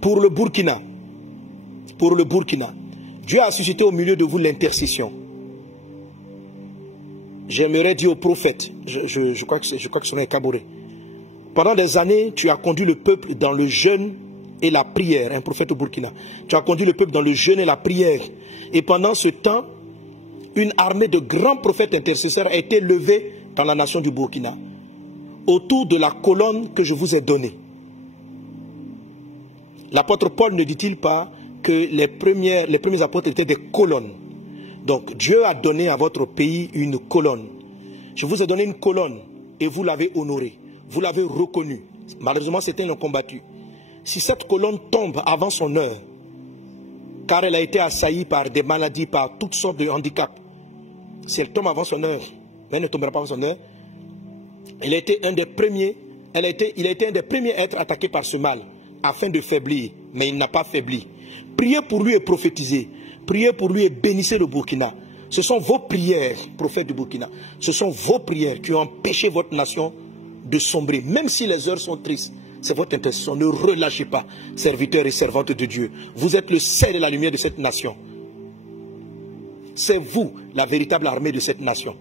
Pour le Burkina, Dieu a suscité au milieu de vous l'intercession. J'aimerais dire au prophète, je crois que son nom est Kaboré. Pendant des années, tu as conduit le peuple dans le jeûne et la prière, un prophète au Burkina. Tu as conduit le peuple dans le jeûne et la prière. Et pendant ce temps, une armée de grands prophètes intercesseurs a été levée dans la nation du Burkina, autour de la colonne que je vous ai donnée. L'apôtre Paul ne dit-il pas que les premiers apôtres étaient des colonnes? Donc Dieu a donné à votre pays une colonne. Je vous ai donné une colonne et vous l'avez honorée. Vous l'avez reconnue. Malheureusement, certains l'ont combattue. Si cette colonne tombe avant son heure, car elle a été assaillie par des maladies, par toutes sortes de handicaps, si elle tombe avant son heure, mais elle ne tombera pas avant son heure, il a été un des premiers à être attaqué par ce mal, afin de faiblir, mais il n'a pas faibli. Priez pour lui et prophétisez. Priez pour lui et bénissez le Burkina. Ce sont vos prières, prophètes du Burkina, ce sont vos prières qui ont empêché votre nation de sombrer, même si les heures sont tristes. C'est votre intention. Ne relâchez pas, serviteurs et servantes de Dieu. Vous êtes le sel et la lumière de cette nation. C'est vous, la véritable armée de cette nation.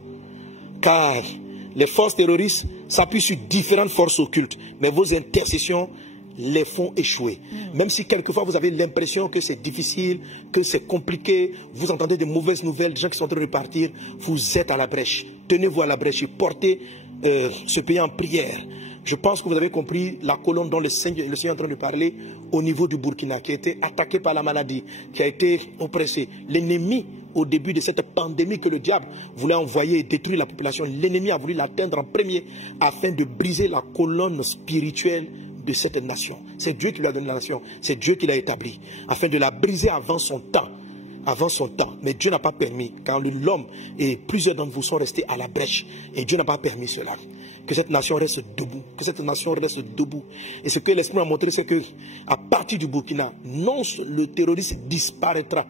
Car les forces terroristes s'appuient sur différentes forces occultes, mais vos intercessions les font échouer. Même si quelquefois vous avez l'impression que c'est difficile, que c'est compliqué, vous entendez de mauvaises nouvelles, des gens qui sont en train de partir, vous êtes à la brèche. Tenez-vous à la brèche et portez ce pays en prière. Je pense que vous avez compris la colonne dont le Seigneur est en train de parler au niveau du Burkina, qui a été attaqué par la maladie, qui a été oppressé. L'ennemi, au début de cette pandémie que le diable voulait envoyer et détruire la population, l'ennemi a voulu l'atteindre en premier afin de briser la colonne spirituelle de cette nation. C'est Dieu qui lui a donné la nation, c'est Dieu qui l'a établie, afin de la briser avant son temps. Mais Dieu n'a pas permis, car l'homme et plusieurs d'entre vous sont restés à la brèche, et Dieu n'a pas permis cela. Que cette nation reste debout, Et ce que l'Esprit m'a montré, c'est que à partir du Burkina, non, le terrorisme disparaîtra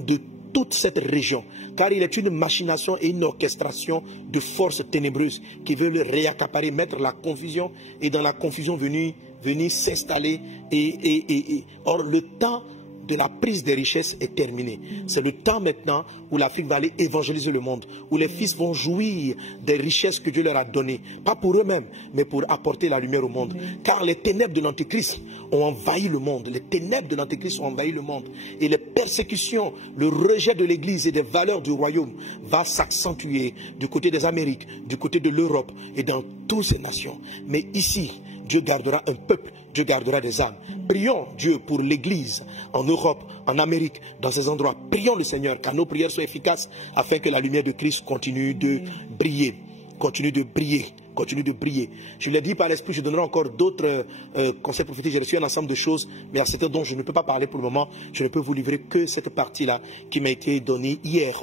de toute cette région, car il est une machination et une orchestration de forces ténébreuses qui veulent réaccaparer, mettre la confusion, et dans la confusion venir s'installer. Or, le temps de la prise des richesses est terminé. C'est le temps maintenant où l'Afrique va aller évangéliser le monde, où les fils vont jouir des richesses que Dieu leur a données, pas pour eux-mêmes, mais pour apporter la lumière au monde. Car les ténèbres de l'Antéchrist ont envahi le monde. Et les persécutions, le rejet de l'Église et des valeurs du royaume va s'accentuer du côté des Amériques, du côté de l'Europe et dans toutes ces nations. Mais ici, Dieu gardera un peuple, Dieu gardera des âmes. Prions Dieu pour l'Église en Europe, en Amérique, dans ces endroits. Prions le Seigneur, car nos prières soient efficaces afin que la lumière de Christ continue de briller. Je l'ai dit par l'Esprit, je donnerai encore d'autres conseils prophétiques. J'ai reçu un ensemble de choses, mais à certains dont je ne peux pas parler pour le moment. Je ne peux vous livrer que cette partie-là qui m'a été donnée hier.